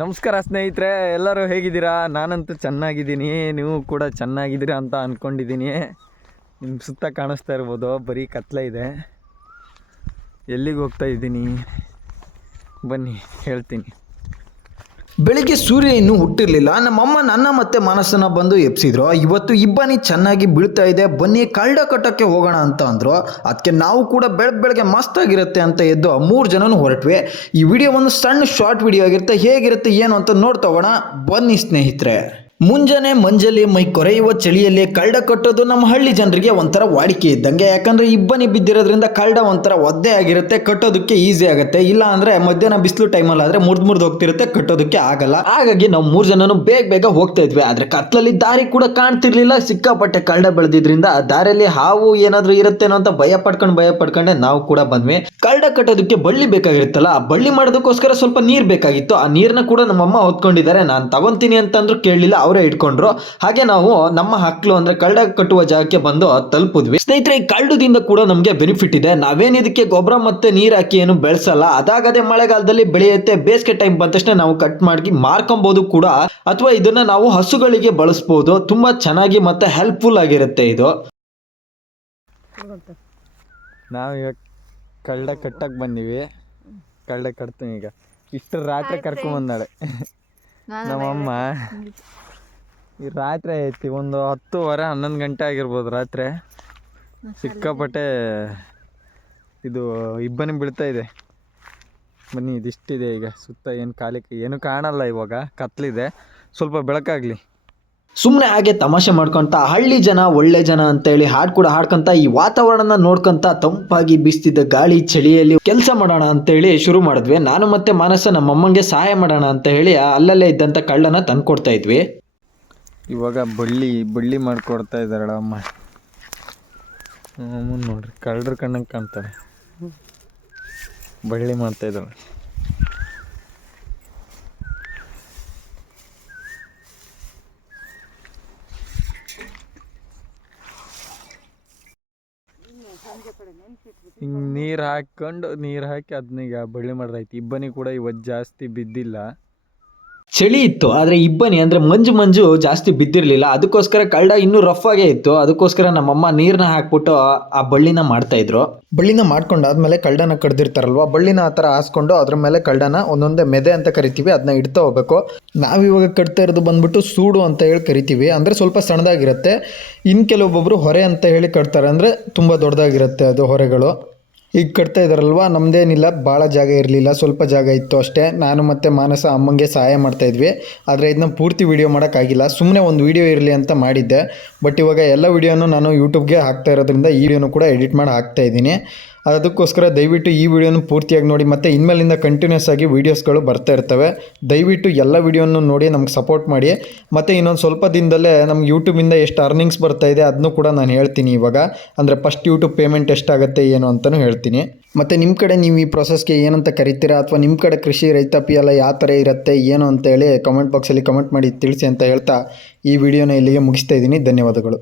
ನಮಸ್ಕಾರ ಸ್ನೇಹಿತರೆ, ಎಲ್ಲರೂ ಹೇಗಿದ್ದೀರಾ? ನಾನಂತೂ ಚೆನ್ನಾಗಿದ್ದೀನಿ. ನೀವು ಕೂಡ ಚೆನ್ನಾಗಿದ್ದೀರಾ ಅಂತ ಅಂದ್ಕೊಂಡಿದ್ದೀನಿ ನಿಮ್ಮ ಸುತ್ತ ಕಾಣಿಸ್ತಾ ಇರ್ಬೋದು, ಬರೀ ಕತ್ಲೆ ಇದೆ. ಎಲ್ಲಿಗೆ ಹೋಗ್ತಾ ಇದ್ದೀನಿ? ಬನ್ನಿ, ಹೇಳ್ತೀನಿ. ಬೆಳಿಗ್ಗೆ ಸೂರ್ಯ ಇನ್ನೂ ಹುಟ್ಟಿರಲಿಲ್ಲ. ನಮ್ಮಮ್ಮ, ನನ್ನ ಮತ್ತೆ ಮನಸ್ಸನ್ನು ಬಂದು ಎಪ್ಸಿದ್ರು ಇವತ್ತು ಇಬ್ಬನಿ ಚೆನ್ನಾಗಿ ಬೀಳ್ತಾ ಇದೆ. ಬನ್ನಿ, ಕಳ್ಳ ಕಟ್ಟಕ್ಕೆ ಹೋಗೋಣ ಅಂತ ಅಂದರು. ಅದಕ್ಕೆ ನಾವು ಕೂಡ ಬೆಳಗ್ಗೆ ಬೆಳಗ್ಗೆ ಮಸ್ತಾಗಿರುತ್ತೆ ಅಂತ ಎದ್ದು ಮೂರು ಜನನೂ ಹೊರಟ್ವಿ. ಈ ವಿಡಿಯೋ ಒಂದು ಸಣ್ಣ ಶಾರ್ಟ್ ವಿಡಿಯೋ ಆಗಿರುತ್ತೆ. ಹೇಗಿರುತ್ತೆ, ಏನು ಅಂತ ನೋಡ್ತಾ ಹೋಗೋಣ. ಬನ್ನಿ ಸ್ನೇಹಿತರೆ. ಮುಂಜಾನೆ ಮಂಜಲಿ ಮೈ ಕೊರೆಯುವ ಚಳಿಯಲ್ಲಿ ಕಳ್ಳ ಕಟ್ಟೋದು ನಮ್ಮ ಹಳ್ಳಿ ಜನರಿಗೆ ಒಂಥರ ವಾಡಿಕೆ ಇದ್ದಂಗೆ. ಯಾಕಂದ್ರೆ ಇಬ್ಬನಿ ಬಿದ್ದಿರೋದ್ರಿಂದ ಕಳ್ಳ ಒಂಥರ ಒದ್ದೆ ಆಗಿರುತ್ತೆ, ಕಟ್ಟೋದಕ್ಕೆ ಈಸಿ ಆಗುತ್ತೆ. ಇಲ್ಲ ಅಂದ್ರೆ ಮಧ್ಯಾಹ್ನ ಬಿಸಿಲು ಟೈಮಲ್ಲಿ ಆದ್ರೆ ಮುರ್ದ್ ಮುರ್ದು ಹೋಗ್ತಿರುತ್ತೆ, ಕಟ್ಟೋದಕ್ಕೆ ಆಗಲ್ಲ. ಹಾಗಾಗಿ ನಾವು ಮೂರ್ ಜನನು ಬೇಗ ಬೇಗ ಹೋಗ್ತಾ ಇದ್ವಿ. ಆದ್ರೆ ಕತ್ಲಲ್ಲಿ ದಾರಿ ಕೂಡ ಕಾಣ್ತಿರ್ಲಿಲ್ಲ. ಸಿಕ್ಕಾಪಟ್ಟೆ ಕಳ್ಳ ಬೆಳೆದಿದ್ರಿಂದ ದಾರಿಯಲ್ಲಿ ಹಾವು ಏನಾದ್ರೂ ಇರುತ್ತೇನೋ ಅಂತ ಭಯ ಪಡ್ಕೊಂಡು ಭಯ ಪಡ್ಕೊಂಡೆ ನಾವು ಕೂಡ ಬಂದ್ವಿ. ಕಳ್ಳ ಕಟ್ಟೋದಕ್ಕೆ ಬಳ್ಳಿ ಬೇಕಾಗಿರುತ್ತಲ್ಲ, ಆ ಬಳ್ಳಿ ಮಾಡೋದಕ್ಕೋಸ್ಕರ ಸ್ವಲ್ಪ ನೀರ್ ಬೇಕಾಗಿತ್ತು. ಆ ನೀರ್ನ ಕೂಡ ನಮ್ಮಮ್ಮ ಹೊತ್ಕೊಂಡಿದ್ದಾರೆ. ನಾನು ತಗೊಂತೀನಿ ಅಂತಂದ್ರು ಕೇಳಲಿಲ್ಲ. ಅವರೇ ಇಟ್ಕೊಂಡ್ರು. ಹಾಗೆ ನಾವು ನಮ್ಮ ಹಕ್ಲು ಅಂದ್ರೆ ಕಳ್ಳ ಕಟ್ಟುವ ಜಾಗಕ್ಕೆ ಬಂದು ತಲುಪಿದ್ವಿ. ಸ್ನೇಹಿತರೆ ಈ ಕಳ್ಳದಿಂದ ಕೂಡ ನಮಗೆ ಬೆನಿಫಿಟ್ ಇದೆ. ನಾವೇನು ಇದಕ್ಕೆ ಗೊಬ್ಬರ ಮತ್ತೆ ನೀರು ಹಾಕಿ ಏನು ಬೆಳೆಸಲ್ಲ. ಅದಾಗದೆ ಮಳೆಗಾಲದಲ್ಲಿ ಬೆಳೆಯುತ್ತೆ. ಬೇಸಿಗೆ ಟೈಮ್ ಬಂದ ತಕ್ಷಣ ನಾವು ಕಟ್ ಮಾಡಿ ಮಾರ್ಕೊಬಹುದು ಕೂಡ. ಅಥವಾ ಇದನ್ನ ನಾವು ಹಸುಗಳಿಗೆ ಬಳಸಬಹುದು ತುಂಬಾ ಚೆನ್ನಾಗಿ ಮತ್ತೆ ಹೆಲ್ಪ್ಫುಲ್ ಆಗಿರುತ್ತೆ ಇದು. ನಾವು ಇವಾಗ ಕಳ್ಳ ಕಟ್ಟಕ್ಕೆ ಬಂದಿವಿ. ಕಳ್ಳ ಕಟ್ತೀವಿ ಈಗ. ಇಷ್ಟು ರಾತ್ರಿ ಕರ್ಕೊಂಬಂದಾಳೆ ನಮ್ಮಮ್ಮ. ಈ ರಾತ್ರಿ ಐತಿ, ಒಂದು ಹತ್ತುವರೆ, ಹನ್ನೊಂದು ಗಂಟೆ ಆಗಿರ್ಬೋದು ರಾತ್ರಿ. ಸಿಕ್ಕಾಪಟ್ಟೆ ಇದು ಇಬ್ಬನಿ ಬೀಳ್ತಾ ಇದೆ. ಬನ್ನಿ, ಇದಿಷ್ಟಿದೆ ಈಗ, ಸುತ್ತ ಏನು ಕಾಲಿಕ್ಕೆ ಏನು ಕಾಣಲ್ಲ ಇವಾಗ, ಕತ್ಲಿದೆ. ಸ್ವಲ್ಪ ಬೆಳಕಾಗಲಿ. ಸುಮ್ಮನೆ ಹಾಗೆ ತಮಾಷೆ ಮಾಡ್ಕೊಂತ, ಹಳ್ಳಿ ಜನ ಒಳ್ಳೆ ಜನ ಅಂತ ಹೇಳಿ ಹಾಡ್ ಕೂಡ ಹಾಡ್ಕೊಂತ, ಈ ವಾತಾವರಣನ ನೋಡ್ಕೊಂತ ತಂಪಾಗಿ ಬೀಸ್ತಿದ್ದ ಗಾಳಿ ಚಳಿಯಲ್ಲಿ ಕೆಲಸ ಮಾಡೋಣ ಅಂತ ಹೇಳಿ ಶುರು ಮಾಡಿದ್ವಿ. ನಾನು ಮತ್ತೆ ಮಾನಸ ನಮ್ಮಮ್ಮಂಗೆ ಸಹಾಯ ಮಾಡೋಣ ಅಂತ ಹೇಳಿ, ಅಲ್ಲಲ್ಲೇ ಇದ್ದಂತ ಕಳ್ಳನ ತಂದ್ಕೊಡ್ತಾ ಇದ್ವಿ. ಇವಾಗ ಬಳ್ಳಿ ಬಳ್ಳಿ ಮಾಡ್ಕೊಡ್ತಾ ಇದ್ದಾರಳ ಅಮ್ಮ. ಅಮ್ಮ ನೋಡ್ರಿ, ಕಳ್ಳರ ಕಣ್ಣಂಗೆ ಕಾಣ್ತಾರೆ. ಬಳ್ಳಿ ಮಾಡ್ತಾ ಇದ್ದಾಳೆ. ಹಿಂಗೆ ನೀರು ಹಾಕ್ಕೊಂಡು, ನೀರು ಹಾಕಿ ಅದನ್ನೀಗ ಬಳ್ಳಿ ಮಾಡ್ದೈತಿ. ಇಬ್ಬನಿ ಕೂಡ ಇವತ್ತು ಜಾಸ್ತಿ ಬಿದ್ದಿಲ್ಲ. ಚಳಿ ಇತ್ತು, ಆದರೆ ಇಬ್ಬನಿ ಅಂದರೆ ಮಂಜು ಮಂಜು ಜಾಸ್ತಿ ಬಿದ್ದಿರಲಿಲ್ಲ. ಅದಕ್ಕೋಸ್ಕರ ಕಳ್ಳ ಇನ್ನೂ ರಫ್ ಆಗೇ ಇತ್ತು. ಅದಕ್ಕೋಸ್ಕರ ನಮ್ಮಮ್ಮ ನೀರನ್ನ ಹಾಕ್ಬಿಟ್ಟು ಆ ಬಳ್ಳಿನ ಮಾಡ್ತಾ ಇದ್ರು. ಬಳ್ಳಿನ ಮಾಡ್ಕೊಂಡಾದ್ಮೇಲೆ ಕಳ್ಳನ ಕಡ್ದಿರ್ತಾರಲ್ವಾ? ಬಳ್ಳಿನ ಆ ಥರ ಹಾಸ್ಕೊಂಡು ಅದ್ರ ಮೇಲೆ ಕಳ್ಳನ ಒಂದೊಂದೇ ಮೆದೆ ಅಂತ ಕರಿತೀವಿ ಅದನ್ನ ಇಡ್ತಾ ಹೋಗ್ಬೇಕು. ನಾವಿವಾಗ ಕಟ್ತಾ ಇರೋದು ಬಂದ್ಬಿಟ್ಟು ಸೂಡು ಅಂತ ಹೇಳಿ ಕರಿತೀವಿ. ಅಂದರೆ ಸ್ವಲ್ಪ ಸಣ್ಣದಾಗಿರುತ್ತೆ. ಇನ್ನು ಕೆಲವೊಬ್ಬೊಬ್ರು ಹೊರೆ ಅಂತ ಹೇಳಿ ಕಟ್ತಾರೆ. ಅಂದರೆ ತುಂಬ ದೊಡ್ಡದಾಗಿರುತ್ತೆ ಅದು ಹೊರೆಗಳು. ಈಗ ಕಟ್ತಾ ಇದ್ದಾರಲ್ವಾ ನಮ್ಮದೇನಿಲ್ಲ ಭಾಳ ಜಾಗ ಇರಲಿಲ್ಲ, ಸ್ವಲ್ಪ ಜಾಗ ಇತ್ತು ಅಷ್ಟೇ. ನಾನು ಮತ್ತು ಮಾನಸ ಅಮ್ಮಂಗೆ ಸಹಾಯ ಮಾಡ್ತಾ ಇದ್ವಿ. ಆದರೆ ಇದನ್ನ ಪೂರ್ತಿ ವೀಡಿಯೋ ಮಾಡೋಕ್ಕಾಗಿಲ್ಲ ಸುಮ್ಮನೆ ಒಂದು ವೀಡಿಯೋ ಇರಲಿ ಅಂತ ಮಾಡಿದ್ದೆ. ಬಟ್ ಇವಾಗ ಎಲ್ಲ ವೀಡಿಯೋನು ನಾನು ಯೂಟ್ಯೂಬ್ಗೆ ಹಾಕ್ತಾ ಇರೋದ್ರಿಂದ ಈ ವಿಡಿಯೋನು ಕೂಡ ಎಡಿಟ್ ಮಾಡಿ ಹಾಕ್ತಾ ಇದ್ದೀನಿ. ಅದಕ್ಕೋಸ್ಕರ ದಯವಿಟ್ಟು ಈ ವಿಡಿಯೋನ ಪೂರ್ತಿಯಾಗಿ ನೋಡಿ, ಮತ್ತು ಇನ್ಮೇಲಿಂದ ಕಂಟಿನ್ಯೂಸ್ ಆಗಿ ವೀಡಿಯೋಸ್ಗಳು ಬರ್ತಾ ಇರ್ತವೆ. ದಯವಿಟ್ಟು ಎಲ್ಲ ವಿಡಿಯೋನು ನೋಡಿ, ನಮ್ಗೆ ಸಪೋರ್ಟ್ ಮಾಡಿ. ಮತ್ತು ಇನ್ನೊಂದು ಸ್ವಲ್ಪ ದಿನದಲ್ಲೇ ನಮ್ಗೆ ಯೂಟ್ಯೂಬಿಂದ ಎಷ್ಟು ಅರ್ನಿಂಗ್ಸ್ ಬರ್ತಾ ಇದೆ ಅದನ್ನು ಕೂಡ ನಾನು ಹೇಳ್ತೀನಿ ಇವಾಗ. ಅಂದರೆ ಫಸ್ಟ್ ಯೂಟ್ಯೂಬ್ ಪೇಮೆಂಟ್ ಎಷ್ಟಾಗುತ್ತೆ, ಏನು ಅಂತಲೂ ಹೇಳ್ತೀನಿ. ಮತ್ತು ನಿಮ್ಮ ಕಡೆ ನೀವು ಈ ಪ್ರೊಸೆಸ್ಗೆ ಏನಂತ ಕರಿತೀರಾ? ಅಥವಾ ನಿಮ್ಮ ಕಡೆ ಕೃಷಿ ರೈತಾಪಿ ಎಲ್ಲ ಯಾವ ಥರ ಇರುತ್ತೆ, ಏನು ಅಂತ ಹೇಳಿ ಕಮೆಂಟ್ ಬಾಕ್ಸಲ್ಲಿ ಕಮೆಂಟ್ ಮಾಡಿ ತಿಳಿಸಿ ಅಂತ ಹೇಳ್ತಾ ಈ ವಿಡಿಯೋನ ಇಲ್ಲಿಗೆ ಮುಗಿಸ್ತಾ ಇದ್ದೀನಿ. ಧನ್ಯವಾದಗಳು.